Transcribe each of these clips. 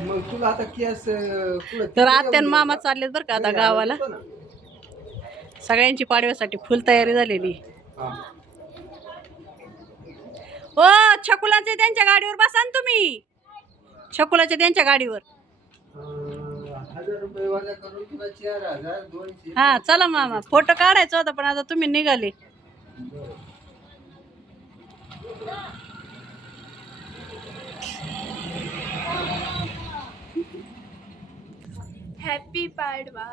मग तुला आता केस तर आत्यान मामा चाललेत बरं का आता गावाला. सगळ्यांची पाडव्यासाठी फुल तयारी झालेली. ओ छकुलाचे त्यांच्या गाडीवर बसा ना तुम्ही. छकुलाचे त्यांच्या गाडीवर. 1000 रुपये वाजा करून तुला 4200. हा चला मामा, फोटो काढायचा होता पण आता तुम्ही निघाले. हॅपी पाडवा.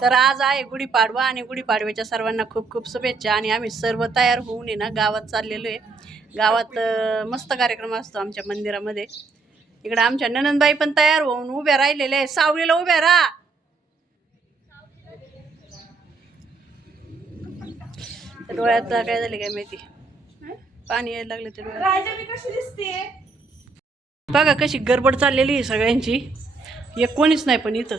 तर आज आहे गुढीपाडवा आणि गुढीपाडव्याच्या सर्वांना खूप खूप शुभेच्छा. आणि आम्ही सर्व तयार होऊन ना गावात चाललेलो आहे. गावात मस्त कार्यक्रम असतो आमच्या मंदिरामध्ये. इकडे आमच्या ननंदबाई पण तयार होऊन उभ्या राहिलेल्या आहे. सावलीला उभ्या राहा. डोळ्यात काय झाले काय माहिती, पाणी यायला लागले ते डोळ्यात. बघा कशी गडबड चाललेली आहे सगळ्यांची. एक कोणीच नाही पण इथं.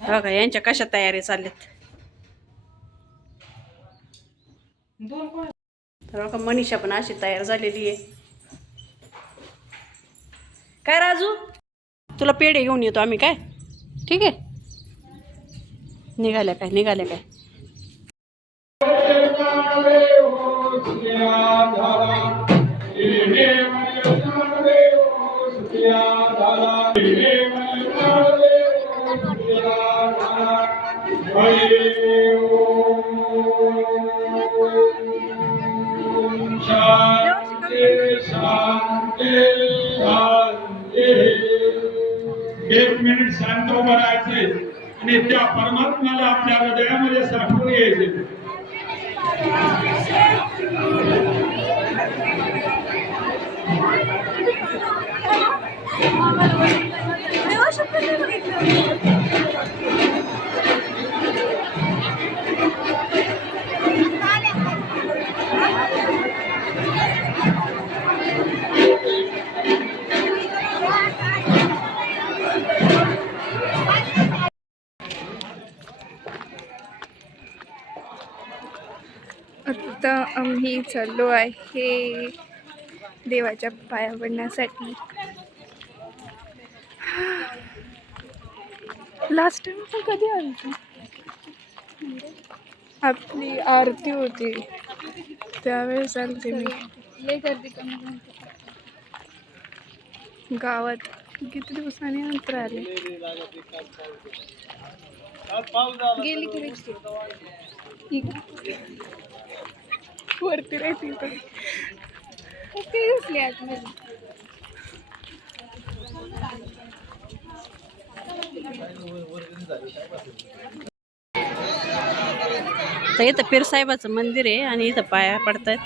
बघा यांच्या कशा तयारी चालल्यात. तर बघा मनीषा पण अशी तयार झालेली आहे. काय राजू, तुला पेढे घेऊन येतो आम्ही काय. ठीक आहे, निघाल्या काय निघाल्या काय. एक मिनिट शांत उभं राहायचंय आणि त्या परमात्म्याला आपल्या हृदयामध्ये साठवून घ्यायचे. आता आम्ही चाललो आहे देवाच्या पाया पडण्यासाठी. लास्ट टाइम पण कधी आली तू? आपली आरती होती त्यावेळेस आलते मी. लय गर्दी कमी गावात. किती दिवसांनी नंतर आले. गेली की वरती राहते पण दिसली आतमध्ये. तर इथं पीरसाहेबाचं मंदिर आहे आणि इथं पाया पडतायत.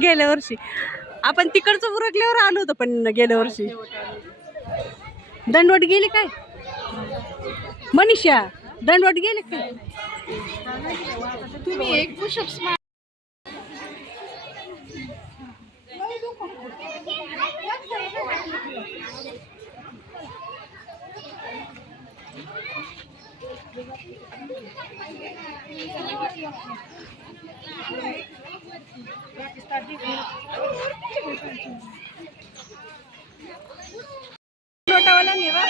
गेल्या वर्षी आपण तिकडचं उरकल्यावर आलो होतो पण गेल्या वर्षी दंडवट गेली काय मनीषा, दंडवट गेले काय. तुम्ही एक पुशअप्स मार. लोटावाला नेवा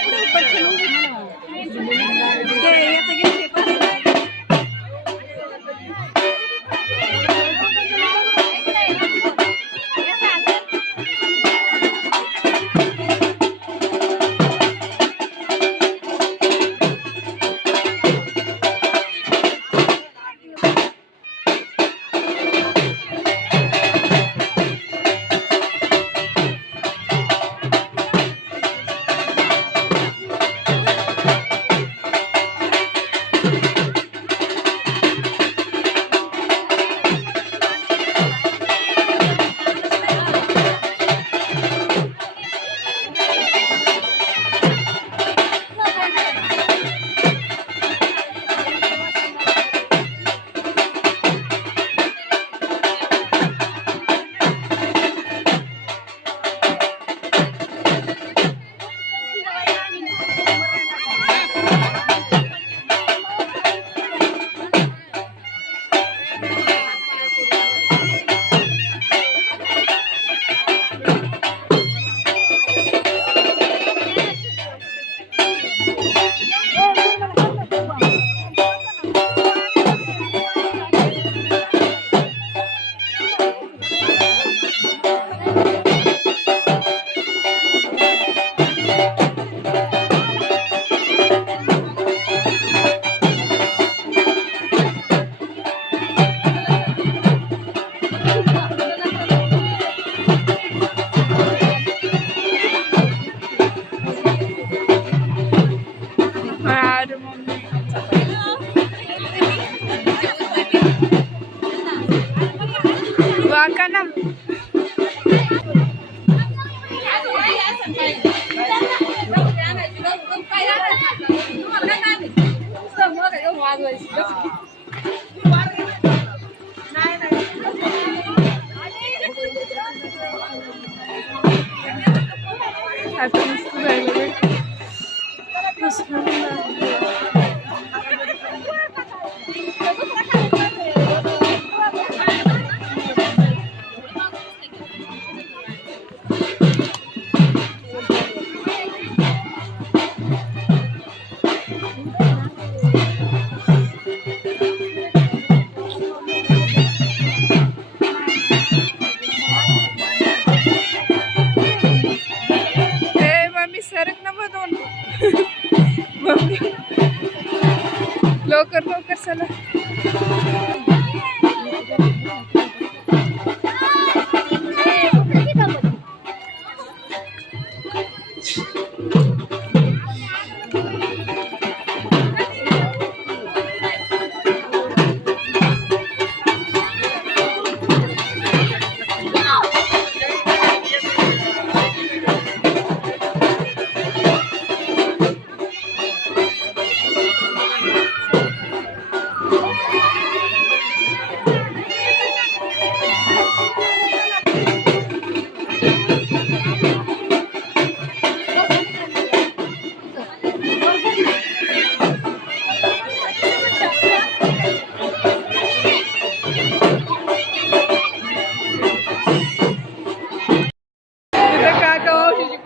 काका ना आता मस्त झालं मस्त सरक ना मधून लवकर लवकर चला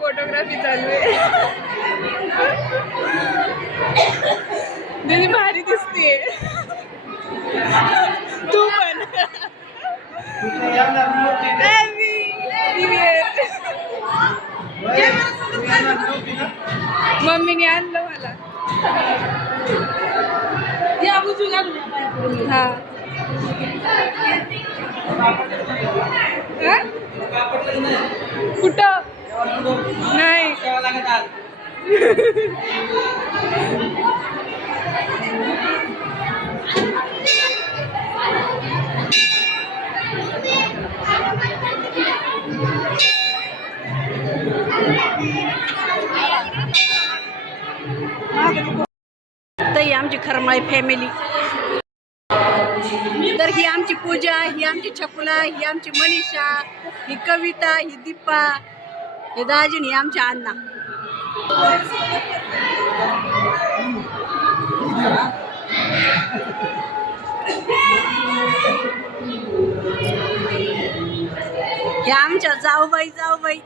फोटोग्राफी चालू आहे दीदी भारी दिसते तू पण मम्मीने आणलं मला हा कुठं नाही तर ही आमची खरमाळी फॅमिली. तर ही आमची पूजा, ही आमची छकुला, ही आमची मनीषा, ही कविता, ही दीपा, हे दाजी, ही आमच्या अण्णा. हे आमच्या जाऊबाई जाऊबाई.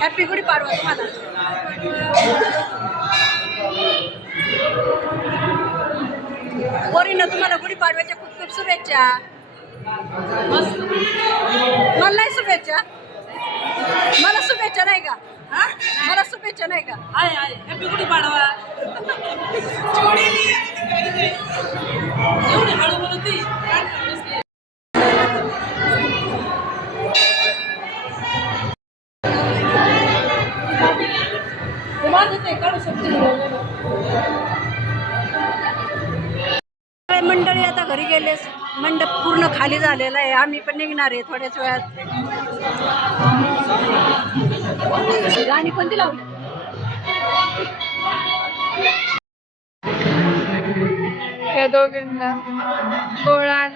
हॅपी गुढीपाडवा तुम्हाला. पोरींनो तुम्हाला गुढीपाडव्याच्या खूप खूप शुभेच्छा. मला नाही शुभेच्छा, मला शुभेच्छा नाही का? मला शुभेच्छा नाही का? हॅपी गुढीपाडवा. एवढी हळू बोलती. मंडळी आता घरी गेले. मंडप पूर्ण खाली झालेला आहे. आम्ही पण निघणार आहे थोड्याच वेळात. गाणी कोणती लावली? या दोघींना गोळा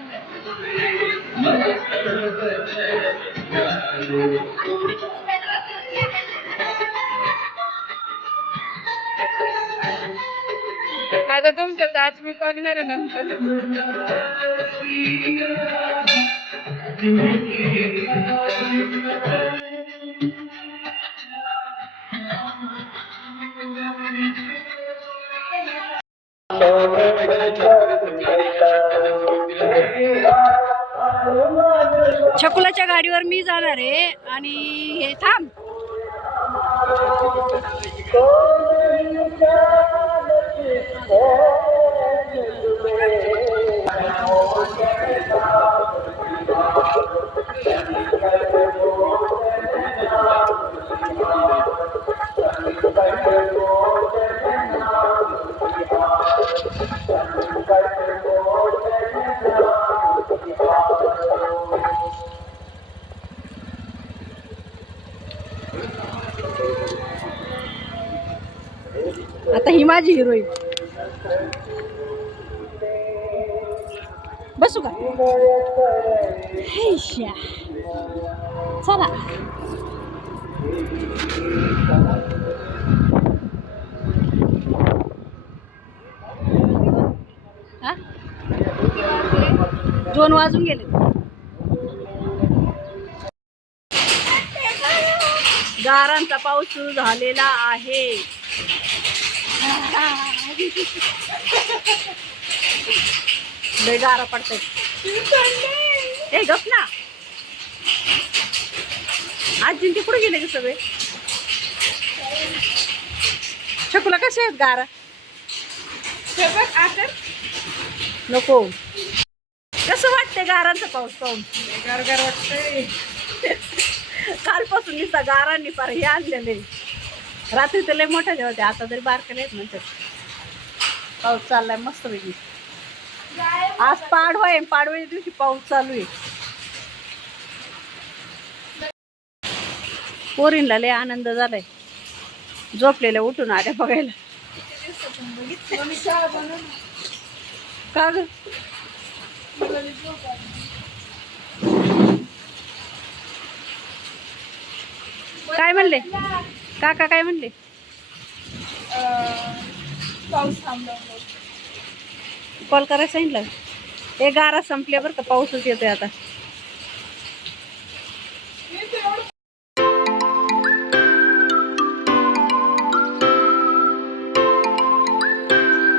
आता तुमच्या दात मी करणार नंतर. छकुलाच्या गाडीवर मी जाणार आहे आणि हे थांब. आता ही माझी हिरोईन. बसू का? हैश्या. चला. हा? 2 वाजून गेले. गारांचा पाऊस सुरू झालेला आहे. लय गारा पडतात. ए गप ना. आजी ते कुठे गेले ग सगळे? छकुला कसे आहेत गारा? नको. कसं वाटतंय गारांचा पाऊस पाहून? गारगार वाटतंय. कालपासून नुसता गारांनी फार हे आणलेले. रात्री तर लय मोठ्या होत्या, आता तरी बारकाले आहेत म्हणतात. पाऊस चाललाय मस्त पैकी. आज पाडवा आहे, पाडव्याच्या दिवशी पाऊस चालू आहे. पोरींला लय आनंद झालाय. झोपलेल्या उठून आल्या बघायला. का ग? काय म्हणले काका? काय म्हणले? पाऊस थांबला. कॉल करायला सांगितलं. हे गारा संपल्या बरं का, पाऊसच येतोय आता.